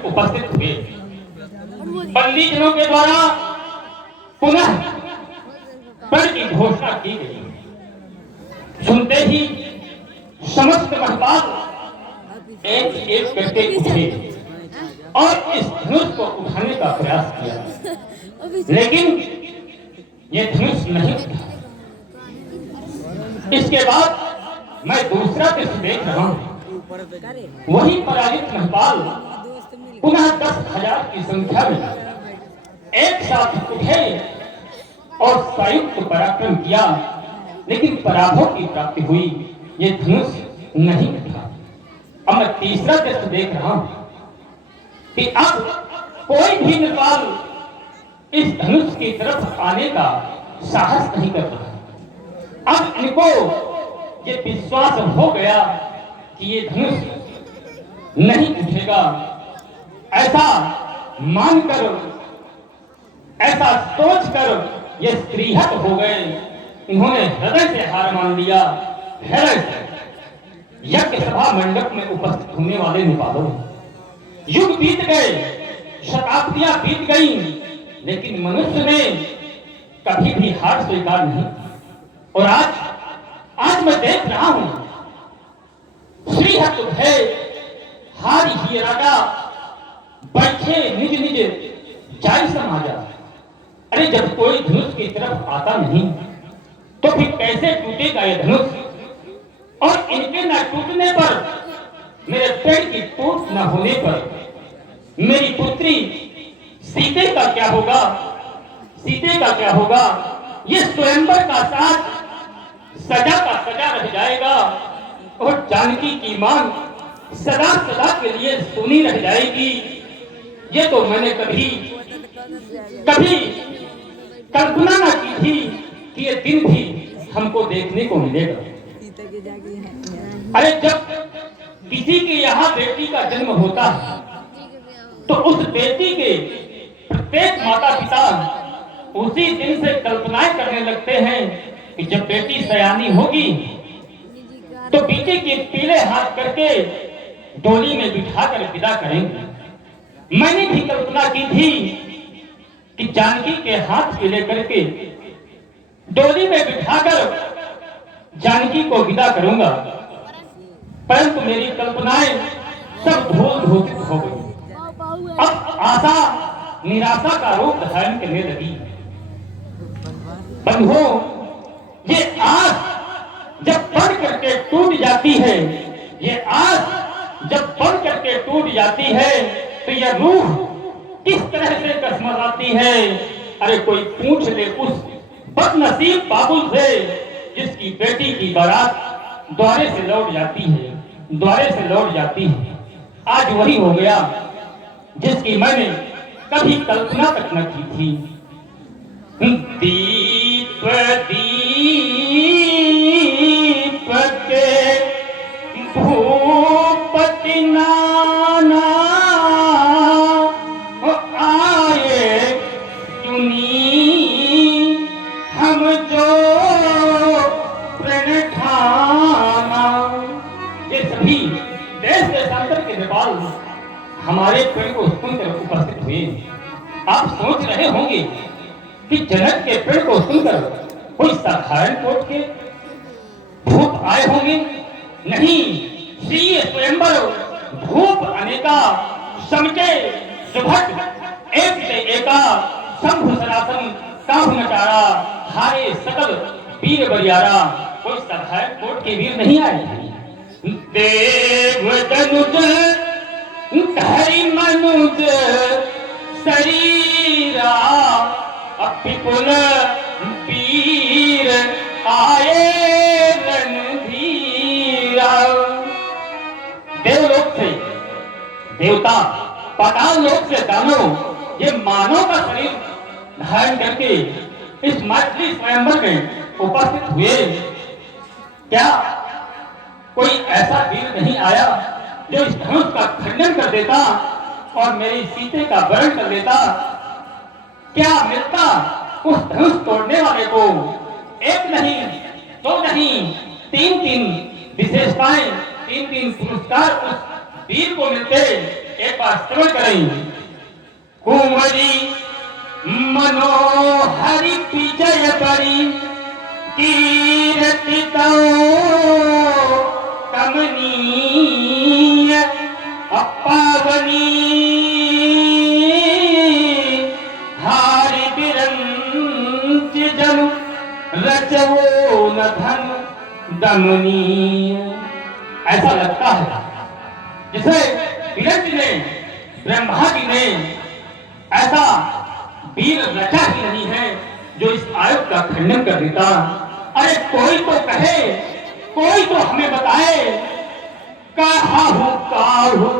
में उपस्थित हुए। पंडितजनों के द्वारा पुनः पर की घोषणा की गई। सुनते ही समस्त महताब एक एक करके उठे और इस धनुष को उठाने का प्रयास किया, लेकिन ये धनुष नहीं उठा। इसके बाद मैं दूसरा दृश्य देख रहा हूं। वही पराजित महपाल पुनः 10,000 की संख्या में एक साथ उठे और संयुक्त पराक्रम किया, लेकिन पराभव की प्राप्ति हुई। ये धनुष नहीं उठा। अब मैं तीसरा दृश्य देख रहा हूं कि अब कोई भी नेपाल इस धनुष की तरफ आने का साहस नहीं कर रहा। अब इनको ये विश्वास हो गया कि ये धनुष नहीं उठेगा। ऐसा मानकर, ऐसा सोचकर ये स्त्रीहत हो गए। इन्होंने हृदय से हार मान लिया। हृदय से यज्ञ सभा मंडप में उपस्थित होने वाले नेपालों, युग बीत गए, शताब्दियां बीत गई, लेकिन मनुष्य ने कभी भी हार स्वीकार नहीं। और आज मैं देख रहा हूं श्रीहत है हारी ही राजा बैठे निज निज जाय समाजा। अरे जब कोई धनुष की तरफ आता नहीं तो फिर कैसे टूटेगा ये धनुष? और इनके न टूटने पर, मेरे पेड़ की टूट न होने पर मेरी पुत्री सीते का क्या होगा? सीते का क्या होगा? ये स्वयंवर का साथ सजा का सजा रह जाएगा और जानकी की मांग सदा सदा के लिए सुनी रह जाएगी। ये तो मैंने कभी कल्पना न की थी कि ये दिन भी हमको देखने को मिलेगा। अरे जब किसी के यहाँ बेटी का जन्म होता है तो उस बेटी के प्रत्येक माता पिता उसी दिन से कल्पनाएं करने लगते हैं कि जब बेटी सयानी होगी तो बेटे के पीले हाथ करके डोली में बिठाकर विदा करेंगे। मैंने भी कल्पना की थी कि जानकी के हाथ पीले करके डोली में बिठाकर जानकी को विदा करूंगा, परंतु मेरी कल्पनाएं सब धूल धूसित हो गई। अब आशा निराशा का रूप धारण करने लगी। बंधुओं, ये आस जब बढ़ करके टूट जाती है, ये आस जब बढ़ करके टूट जाती है तो यह रूह किस तरह से कसमसाती है। अरे कोई पूछ ले उस बदनसीब बाबुल से जिसकी बेटी की बारात द्वारे से लौट जाती है, द्वारे से लौट जाती है। आज वही हो गया जिसकी मैंने कभी कल्पना तक न की थी। दीप के भूपति नाना आए चुनी हम जो प्रण ठाना। ये सभी देश देशांतर के नेपाल हमारे पेड़ को सुनकर उपस्थित हुए। आप सोच रहे होंगे कि जनक के पेड़ को सुनकर कोई साधारण कोट के भूप आए होंगे। नहीं, श्री स्वयंवर भूप अनेका समके सुभट एक से एका शंभु सनातन काहु नचारा हारे सकल वीर बरियारा। कोई साधारण कोट के वीर नहीं आए। देव तनुज धरि मनुज शरीरा विपुल वीर आए रणधीरा। देवलोक से देवता, पाताल लोक से दानव ये मानव का शरीर धारण करके इस मैथिली स्वयंवर में उपस्थित हुए। क्या कोई ऐसा वीर नहीं आया जो इस धनुष का खंडन कर देता और मेरी सीते का वरण कर देता? क्या मिलता उस धनुष तोड़ने वाले को? एक नहीं, दो नहीं, तीन विशेषताएं, तीन पुरस्कार उस वीर को मिलते। एक बार श्रवण करें। कुंवरी मनोहरि विजय बड़ी कीर्ति तो कमनीय अपावनी हारि बिरंच जनु रचवो न धन दमनीय। ऐसा लगता है जिसे विरंच ने ब्रह्मा जी ने ऐसा वीर रचा ही नहीं है जो इस आयुध का खंडन कर देता। अरे कोई तो कहे, कोई तो हमें बताए, कहा हूं